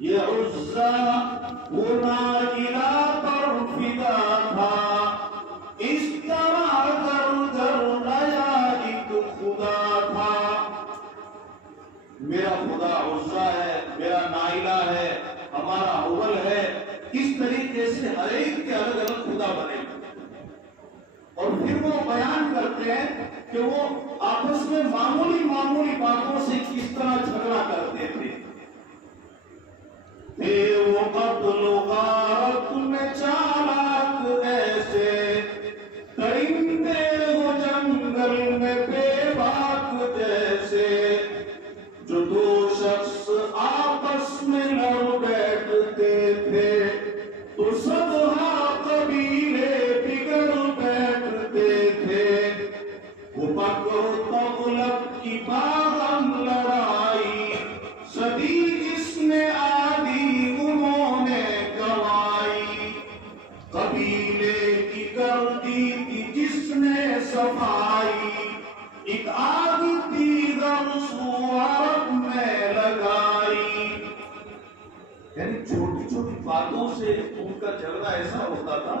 یہ عزا وہ نائلہ پر فدا تھا، اس طرح در نیا ایک خدا تھا۔ میرا خدا عزا ہے، میرا نائلہ ہے، ہمارا حبل ہے، اس طریقے سے ہر ایک کے الگ الگ خدا بنے۔ اور پھر وہ بیان کرتے ہیں کہ وہ آپس میں معمولی معمولی باتوں سے کس طرح جھگڑا کرتے تھے۔ وہ قتل و غارت میں چالاک ایسے، درندے وہ جنگل میں بے باک جیسے، جو دو شخص آپس میں لڑ بیٹھتے تھے تو سبھا قبیلے بگڑ بیٹھتے تھے۔ وہ بکر و تغلب کی باہم لڑائی، صدی جس نے آدھی انہوں نے گوائی، قبیلے کی کردی تھی جس نے صفائی، ایک آگ دیگر سو عرب میں لگائی۔ یعنی چھوٹی چھوٹی باتوں سے ان کا جھگڑا ایسا ہوتا تھا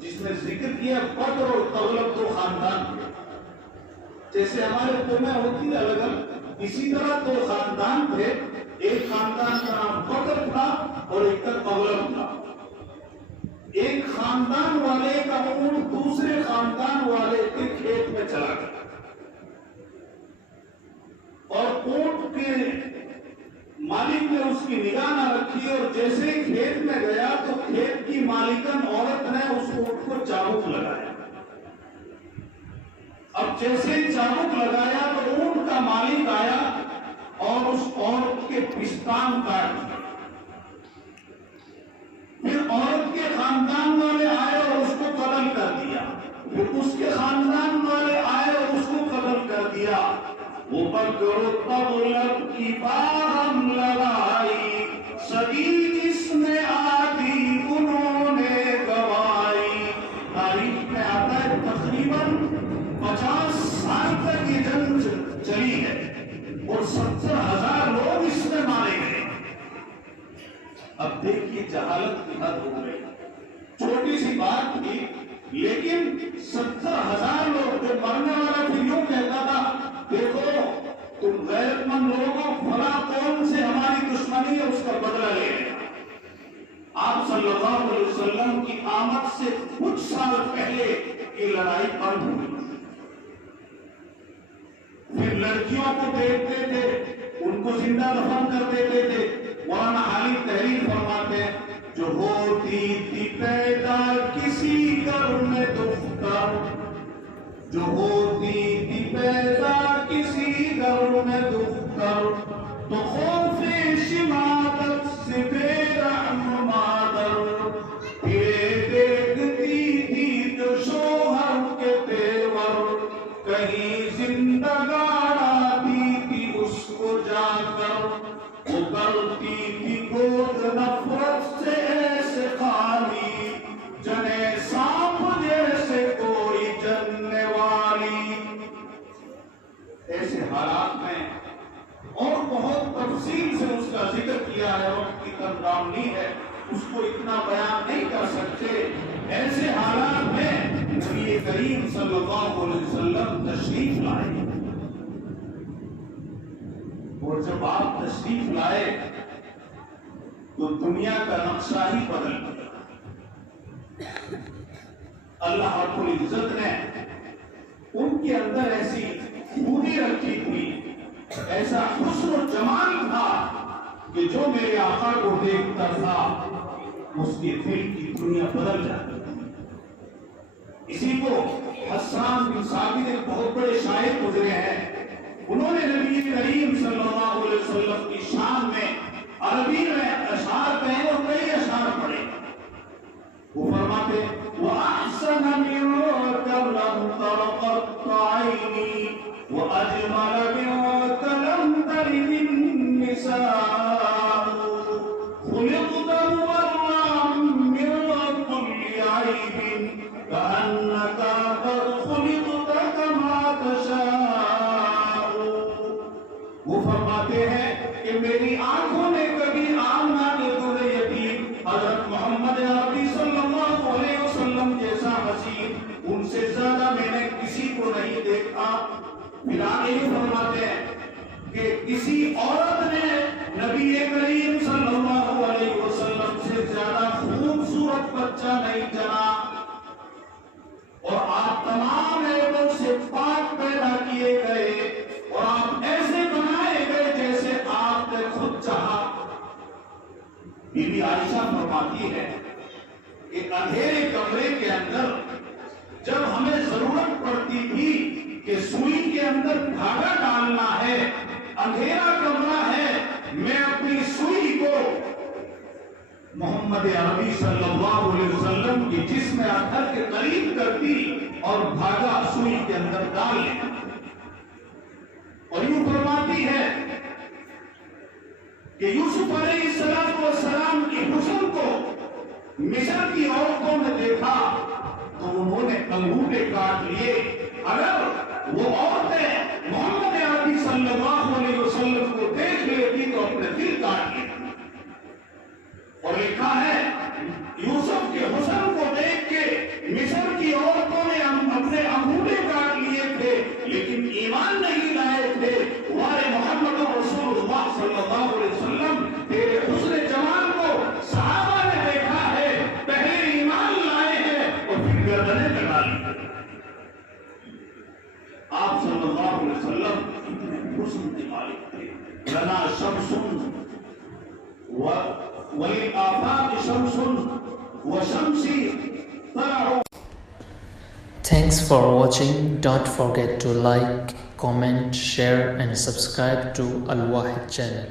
جس میں ذکر کیا بدر اور تغلب دو خاندان تھے۔ جیسے ہمارے قومیں ہوتی الگ الگ، اسی طرح دو خاندان تھے، ایک خاندان کا نام بدر تھا اور ایک کا تغلب تھا۔ ایک خاندان والے کا اونٹ دوسرے خاندان والے کے کھیت میں چلا گیا اور اونٹ کے مالک نے اس کی نگاہ نہ رکھی، اور جیسے ہی کھیت میں گیا تو کھیت کی مالکن عورت نے اس اونٹ کو چابک لگایا۔ اب جیسے ہی چابک لگایا تو اونٹ کا مالک آیا اور اس عورت کے پستان کاٹ دیا۔ پھر عورت کے خاندان والے آئے اور اس کو قتل کر دیا، پھر اس کے خاندان والے آئے اور اس کو قتل کر دیا۔ وہ بکر و تغلب کی باہم لڑائی، صدی جس نے آدھی انہوں نے گوائی۔ تاریخ میں آتا ہے تقریباً 50 سال تک یہ جنگ چلی ہے اور 70,000 لوگ اس میں مارے گئے۔ اب دیکھیے جہالت کی حد ہو گئی، چھوٹی سی بات تھی لیکن 70,000 لوگ، جو مرنے والا پھر یوں کہتا تھا دیکھو تم غیرت مند لوگوں، فلاں قوم سے ہماری دشمنی ہے، اس کا بدلہ لے لیں۔ آپ صلی اللہ علیہ وسلم کی آمد سے کچھ سال پہلے یہ لڑائی بند ہوئی۔ پھر لڑکیوں کو دیکھتے تھے، ان کو زندہ دفن کر دیتے تھے۔ مولانا علی تحریر فرماتے ہیں جو ہوتی تھی پیدا کسی گھر میں دختر، جو ہوتی تھی پیدا کسی گھر میں دختر، تو خوف شماتت سے بے رحم مادر، پھر دیکھتی تھی جو شوہر کے تیور، کہیں زندگار آتی تھی اس کو جا کر، وہ کرتی تھی گود نفرت سے ایسے خالی، جنے سانپ جیسے کوئی جننے والی۔ ایسے حالات میں اور بہت تفصیل سے اس کا ذکر کیا ہے، وقت کی کمدامنی ہے، اس کو اتنا بیان نہیں کر سکتے۔ ایسے حالات میں نبی کریم صلی اللہ علیہ وسلم تشریف لائے، اور جب آپ تشریف لائے تو دنیا کا نقشہ ہی بدل گیا۔ اللہ رب العزت نے ان کے اندر ایسی خوبی رکھی تھی، ایسا حسن و جمال تھا کہ جو میرے آقا کو دیکھتا تھا اس کے دل کی دنیا بدل جاتی تھی۔ اسی کو حسان بن ثابت ایک بہت بڑے شاعر گزرے ہیں، انہوں نے نبی کریم صلی اللہ علیہ وسلم کی شان میں عربی میں اشعار کہے اور کئی اشعار پڑھے۔ وہ فرماتے وَأَحْسَنَ مِنْكَ لَمْ تَرَ قَطَّ عَيْنِي وَأَجْمَلَ مِنْكَ لَمْ تَلِدِ النِّسَاءُ خُلِقْتَ مُبَرَّأً مِنْ كُلِّ عَيْبٍ كَأَنَّكَ قَدْ خُلِقْتَ كَمَا تَشَاءُ۔ وہ فرماتے ہیں کہ میری آنکھوں نے کبھی آم نبی کریم صلی اللہ علیہ وسلم سے زیادہ خوبصورت بچہ نہیں جنا، اور آپ تمام عیبوں سے پاک پیدا کیے گئے اور آپ ایسے بنائے گئے جیسے آپ نے خود چاہا۔ بی بی عائشہ فرماتی ہے کہ اندھیرے کمرے کے اندر جب ہمیں ضرورت پڑتی تھی کہ سوئی کے اندر دھاگا ڈالنا ہے، اندھیرا کمرہ ہے، میں اپنی سوئی کو محمد عربی صلی اللہ علیہ وسلم کی جسم اطہر کے قریب کرتی اور دھاگا سوئی کے اندر ڈال لیتی، اور یوں فرماتی ہے کہ یوسف علیہ السلام کی حسن کو مصر کی عورتوں نے دیکھا تو انہوں نے انگوٹھے کاٹ لیے۔ اگر وہ عورتیں محمد عربی صلی اللہ علیہ وسلم کو دیکھ لیتی تو اپنے دل کاٹ لیتی۔ اور لکھا ہے یوسف کے حسن کو دیکھ کے مصر کی عورتوں نے اپنے انگوٹھے کاٹ لیے تھے، لیکن ایمان نہیں لائے تھے۔ ہمارے محمد رسول اللہ صلی اللہ علیہ وسلم تیرے حسن جمال کو صحابہ نے دیکھا ہے، پہلے ایمان لائے ہیں اور پھر گردنیں لگا لی۔ آپ صلی اللہ علیہ وسلم حسن کے مالک تھے۔ لنا شمس وللآفاق شمس وشمسی طلع۔ Thanks for watching. Don't forget to like, comment, share and subscribe to Al Wahid channel.